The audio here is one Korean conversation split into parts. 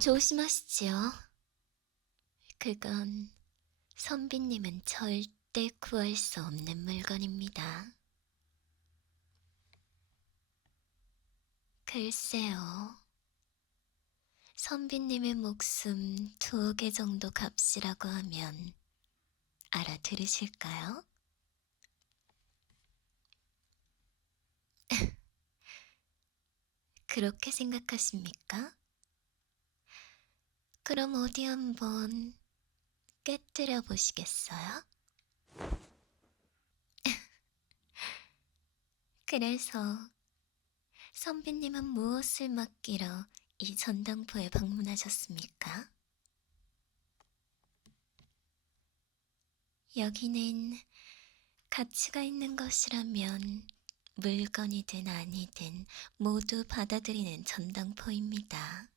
조심하시지요. 그건 선비님은 절대 구할 수 없는 물건입니다. 글쎄요. 선비님의 목숨 2개 정도 값이라고 하면 알아들으실까요? 그렇게 생각하십니까? 그럼 어디 한번 깨뜨려 보시겠어요? 그래서 선비님은 무엇을 맡기러 이 전당포에 방문하셨습니까? 여기는 가치가 있는 것이라면 물건이든 아니든 모두 받아들이는 전당포입니다.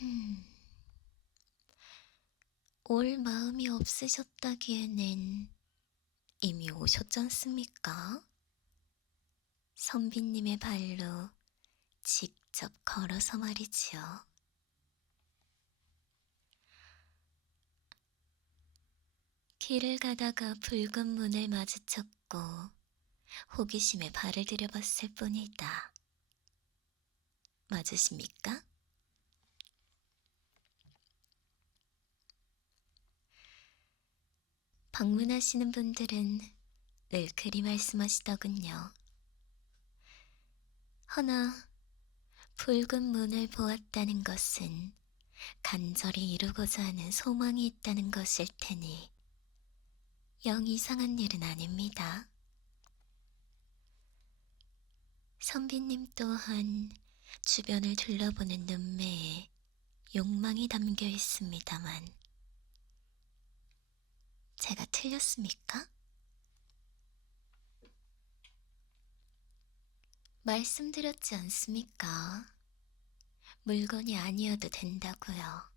음, 올 마음이 없으셨다기에는 이미 오셨지 않습니까? 선비님의 발로 직접 걸어서 말이지요. 길을 가다가 붉은 문을 마주쳤고 호기심에 발을 들여봤을 뿐이다. 맞으십니까? 방문하시는 분들은 늘 그리 말씀하시더군요. 허나 붉은 문을 보았다는 것은 간절히 이루고자 하는 소망이 있다는 것일 테니 영 이상한 일은 아닙니다. 선비님 또한 주변을 둘러보는 눈매에 욕망이 담겨 있습니다만 제가 틀렸습니까? 말씀드렸지 않습니까? 물건이 아니어도 된다고요.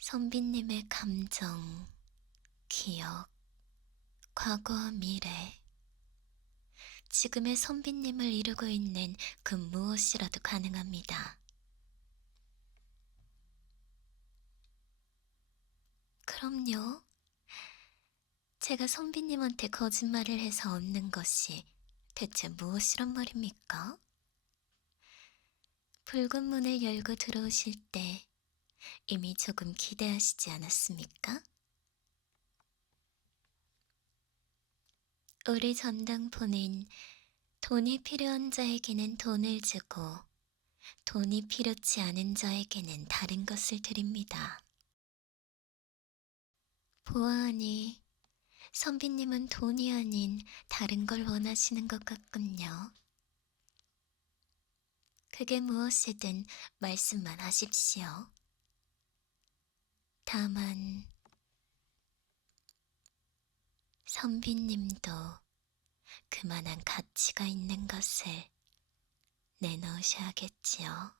선비님의 감정, 기억, 과거와 미래, 지금의 선비님을 이루고 있는 그 무엇이라도 가능합니다. 그럼요. 제가 선비님한테 거짓말을 해서 얻는 것이 대체 무엇이란 말입니까? 붉은 문을 열고 들어오실 때 이미 조금 기대하시지 않았습니까? 우리 전당포는 돈이 필요한 자에게는 돈을 주고 돈이 필요치 않은 자에게는 다른 것을 드립니다. 보아하니 선비님은 돈이 아닌 다른 걸 원하시는 것 같군요. 그게 무엇이든 말씀만 하십시오. 다만 선비님도 그만한 가치가 있는 것을 내놓으셔야겠지요.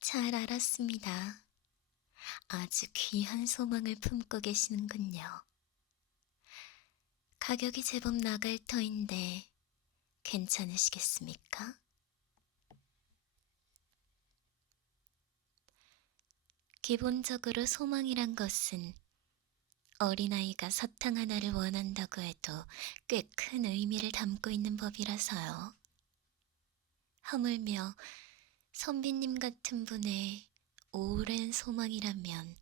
잘 알았습니다. 아주 귀한 소망을 품고 계시는군요. 가격이 제법 나갈 터인데 괜찮으시겠습니까? 기본적으로 소망이란 것은 어린아이가 사탕 하나를 원한다고 해도 꽤 큰 의미를 담고 있는 법이라서요. 하물며 선비님 같은 분의 오랜 소망이라면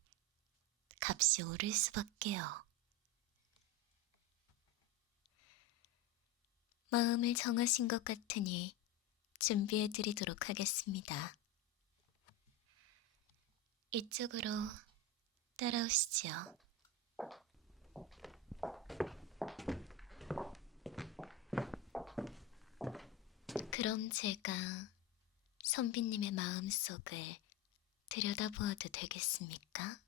값이 오를 수밖에요. 마음을 정하신 것 같으니 준비해 드리도록 하겠습니다. 이쪽으로 따라오시지요. 그럼 제가 선비님의 마음속을 들여다보아도 되겠습니까?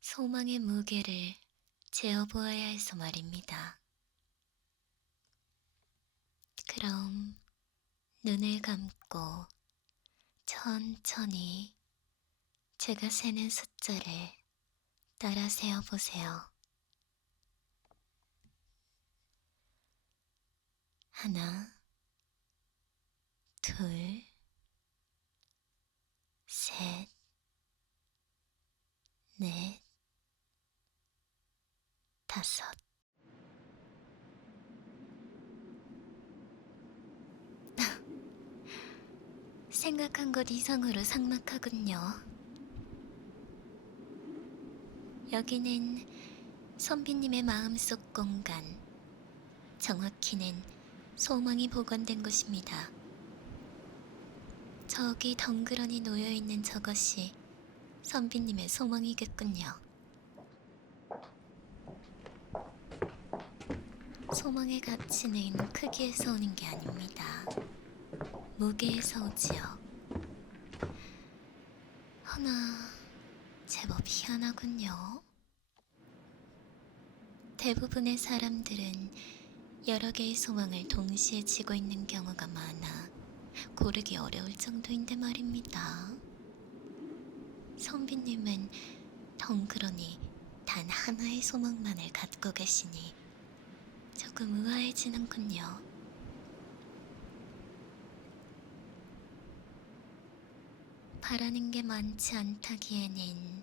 소망의 무게를 재어보아야 해서 말입니다. 그럼 눈을 감고 천천히 제가 세는 숫자를 따라 세어보세요. 하나, 둘, 셋, 넷, 다섯. 생각한 것 이상으로 삭막하군요. 여기는 선비님의 마음속 공간, 정확히는 소망이 보관된 곳입니다. 저기 덩그러니 놓여있는 저것이 선비님의 소망이겠군요. 소망의 가치는 크기에서 오는 게 아닙니다. 무게에서 오지요. 허나 제법 희한하군요. 대부분의 사람들은 여러 개의 소망을 동시에 쥐고 있는 경우가 많아 고르기 어려울 정도인데 말입니다. 선비님은 덩그러니 단 하나의 소망만을 갖고 계시니 조금 의아해지는군요. 바라는 게 많지 않다기에는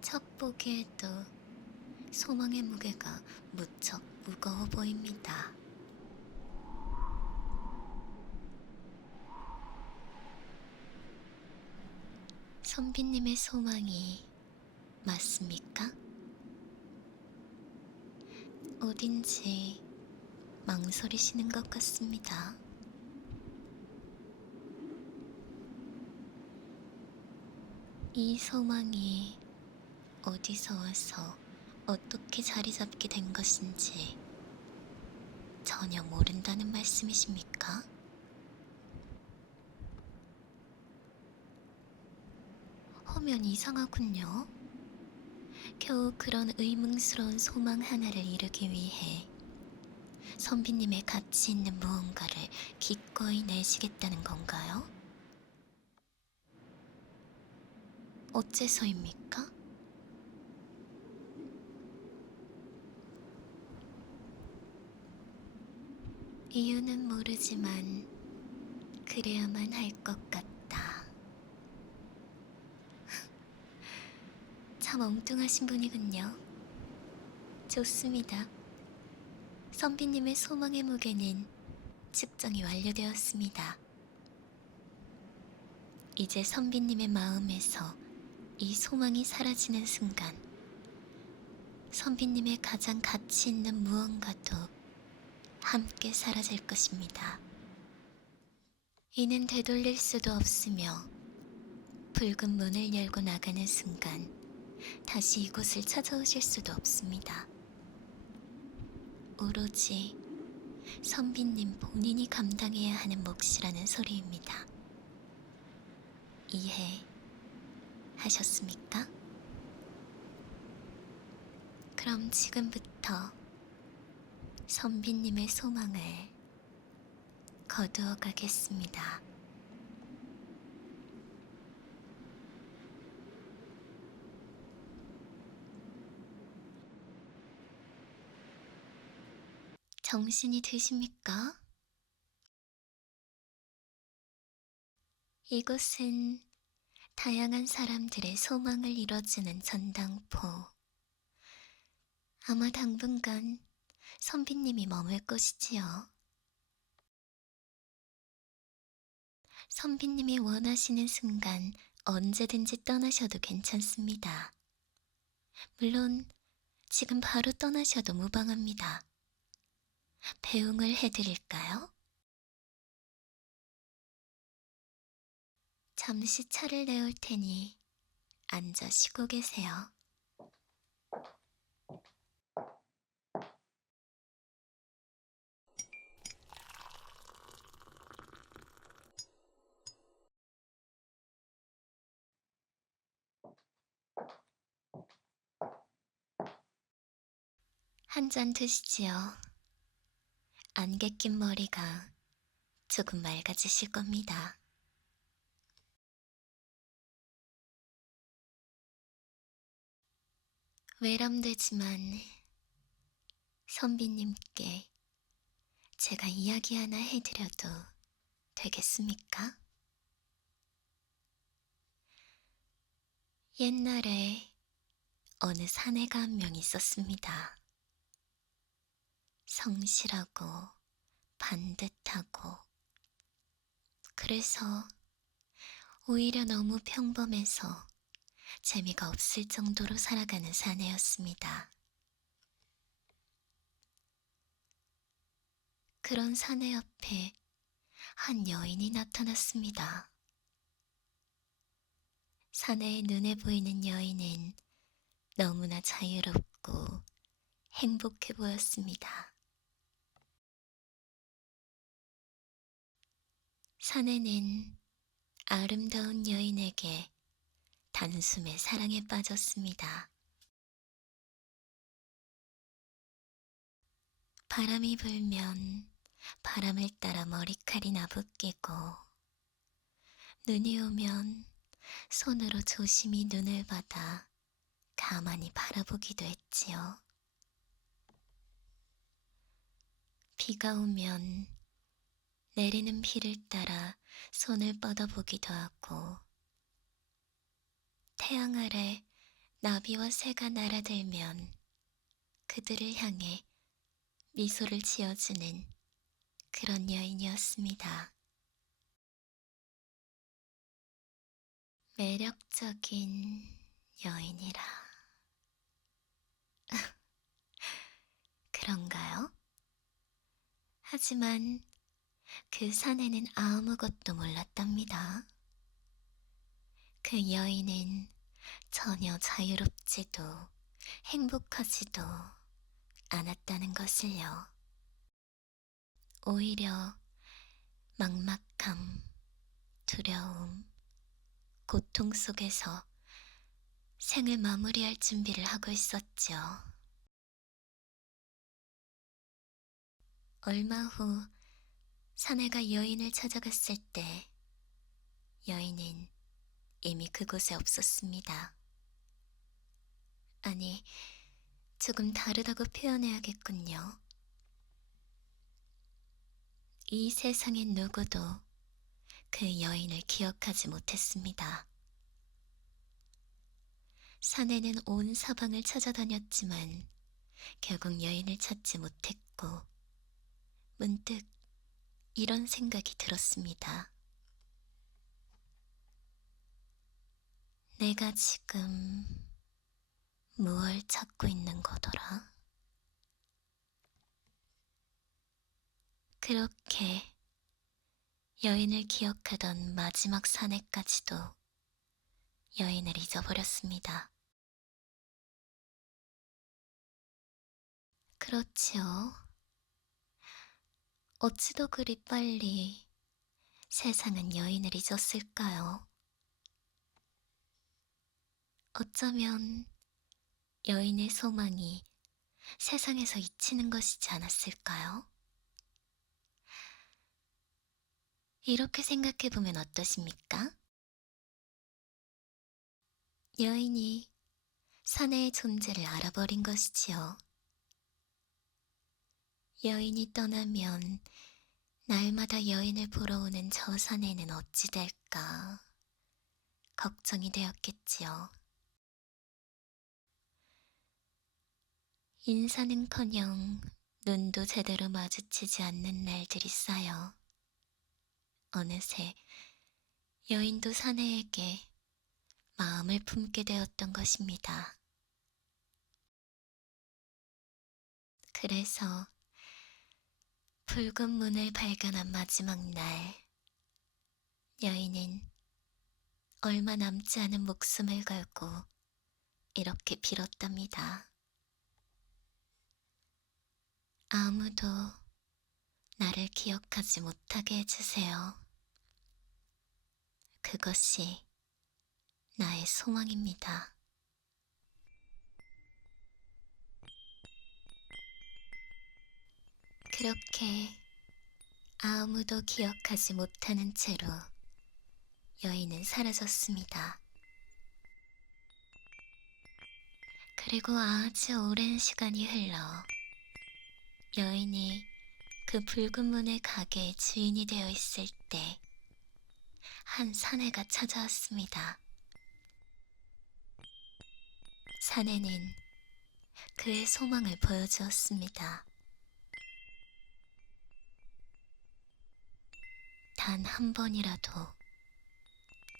첫 보기에도 소망의 무게가 무척 무거워 보입니다. 선비님의 소망이 맞습니까? 어딘지 망설이시는 것 같습니다. 이 소망이 어디서 와서 어떻게 자리 잡게 된 것인지 전혀 모른다는 말씀이십니까? 허면 이상하군요. 겨우 그런 의문스러운 소망 하나를 이루기 위해 선비님의 가치 있는 무언가를 기꺼이 내시겠다는 건가요? 어째서입니까? 이유는 모르지만 그래야만 할 것 같다. 참 엉뚱하신 분이군요. 좋습니다. 선비님의 소망의 무게는 측정이 완료되었습니다. 이제 선비님의 마음에서 이 소망이 사라지는 순간 선비님의 가장 가치 있는 무언가도 함께 사라질 것입니다. 이는 되돌릴 수도 없으며 붉은 문을 열고 나가는 순간 다시 이곳을 찾아오실 수도 없습니다. 오로지 선비님 본인이 감당해야 하는 몫이라는 소리입니다. 이해하셨습니까? 그럼 지금부터 선비님의 소망을 거두어 가겠습니다. 정신이 드십니까? 이곳은 다양한 사람들의 소망을 이뤄주는 전당포. 아마 당분간 선비님이 머물 곳이지요. 선비님이 원하시는 순간 언제든지 떠나셔도 괜찮습니다. 물론 지금 바로 떠나셔도 무방합니다. 배웅을 해드릴까요? 잠시 차를 내올 테니 앉아 쉬고 계세요. 한 잔 드시지요. 안개 낀 머리가 조금 맑아지실 겁니다. 외람되지만 선비님께 제가 이야기 하나 해드려도 되겠습니까? 옛날에 어느 사내가 한 명 있었습니다. 성실하고 반듯하고, 그래서 오히려 너무 평범해서 재미가 없을 정도로 살아가는 사내였습니다. 그런 사내 앞에 한 여인이 나타났습니다. 사내의 눈에 보이는 여인은 너무나 자유롭고 행복해 보였습니다. 사내는 아름다운 여인에게 단숨에 사랑에 빠졌습니다. 바람이 불면 바람을 따라 머리칼이 나부끼고, 눈이 오면 손으로 조심히 눈을 받아 가만히 바라보기도 했지요. 비가 오면 내리는 비를 따라 손을 뻗어보기도 하고, 태양 아래 나비와 새가 날아들면 그들을 향해 미소를 지어주는 그런 여인이었습니다. 매력적인 여인이라. 그런가요? 하지만 그 사내는 아무것도 몰랐답니다. 그 여인은 전혀 자유롭지도 행복하지도 않았다는 것을요. 오히려 막막함, 두려움, 고통 속에서 생을 마무리할 준비를 하고 있었죠. 얼마 후 사내가 여인을 찾아갔을 때 여인은 이미 그곳에 없었습니다. 아니, 조금 다르다고 표현해야겠군요. 이 세상엔 누구도 그 여인을 기억하지 못했습니다. 사내는 온 사방을 찾아다녔지만 결국 여인을 찾지 못했고, 문득 이런 생각이 들었습니다. 내가 지금 무얼 찾고 있는 거더라? 그렇게 여인을 기억하던 마지막 사내까지도 여인을 잊어버렸습니다. 그렇지요. 어찌도 그리 빨리 세상은 여인을 잊었을까요? 어쩌면 여인의 소망이 세상에서 잊히는 것이지 않았을까요? 이렇게 생각해보면 어떠십니까? 여인이 사내의 존재를 알아버린 것이지요. 여인이 떠나면 날마다 여인을 보러 오는 저 사내는 어찌 될까 걱정이 되었겠지요. 인사는커녕 눈도 제대로 마주치지 않는 날들이 쌓여 어느새 여인도 사내에게 마음을 품게 되었던 것입니다. 그래서 붉은 문을 발견한 마지막 날, 여인은 얼마 남지 않은 목숨을 걸고 이렇게 빌었답니다. 아무도 나를 기억하지 못하게 해주세요. 그것이 나의 소망입니다. 그렇게 아무도 기억하지 못하는 채로 여인은 사라졌습니다. 그리고 아주 오랜 시간이 흘러 여인이 그 붉은 문의 가게의 주인이 되어 있을 때 한 사내가 찾아왔습니다. 사내는 그의 소망을 보여주었습니다. 단 한 번이라도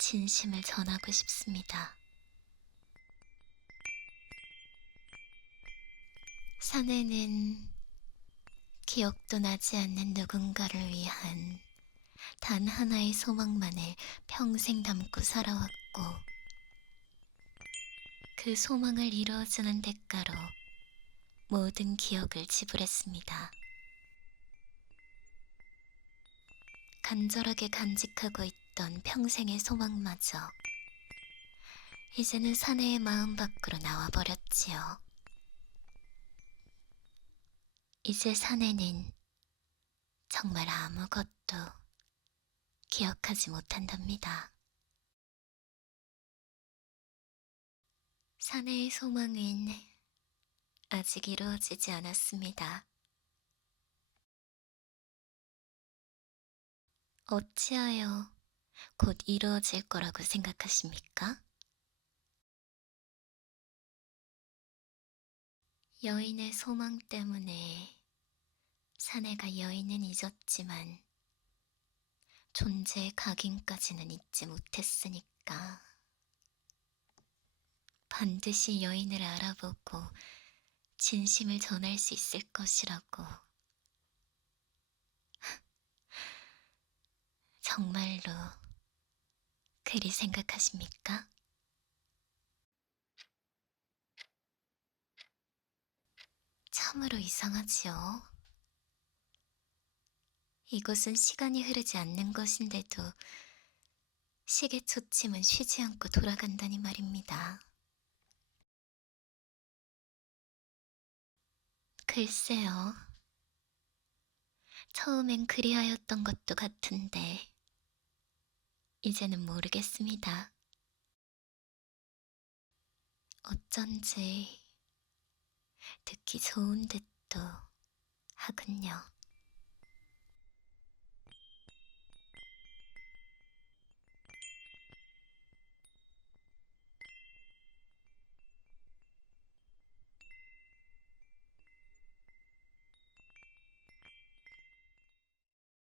진심을 전하고 싶습니다. 사내는 기억도 나지 않는 누군가를 위한 단 하나의 소망만을 평생 담고 살아왔고, 그 소망을 이루어주는 대가로 모든 기억을 지불했습니다. 간절하게 간직하고 있던 평생의 소망마저 이제는 사내의 마음 밖으로 나와버렸지요. 이제 사내는 정말 아무것도 기억하지 못한답니다. 사내의 소망은 아직 이루어지지 않았습니다. 어찌하여 곧 이루어질 거라고 생각하십니까? 여인의 소망 때문에 사내가 여인은 잊었지만 존재의 각인까지는 잊지 못했으니까 반드시 여인을 알아보고 진심을 전할 수 있을 것이라고. 정말로 그리 생각하십니까? 참으로 이상하지요. 이곳은 시간이 흐르지 않는 것인데도 시계 초침은 쉬지 않고 돌아간다니 말입니다. 글쎄요. 처음엔 그리하였던 것도 같은데 이제는 모르겠습니다. 어쩐지 듣기 좋은 듯도 하군요.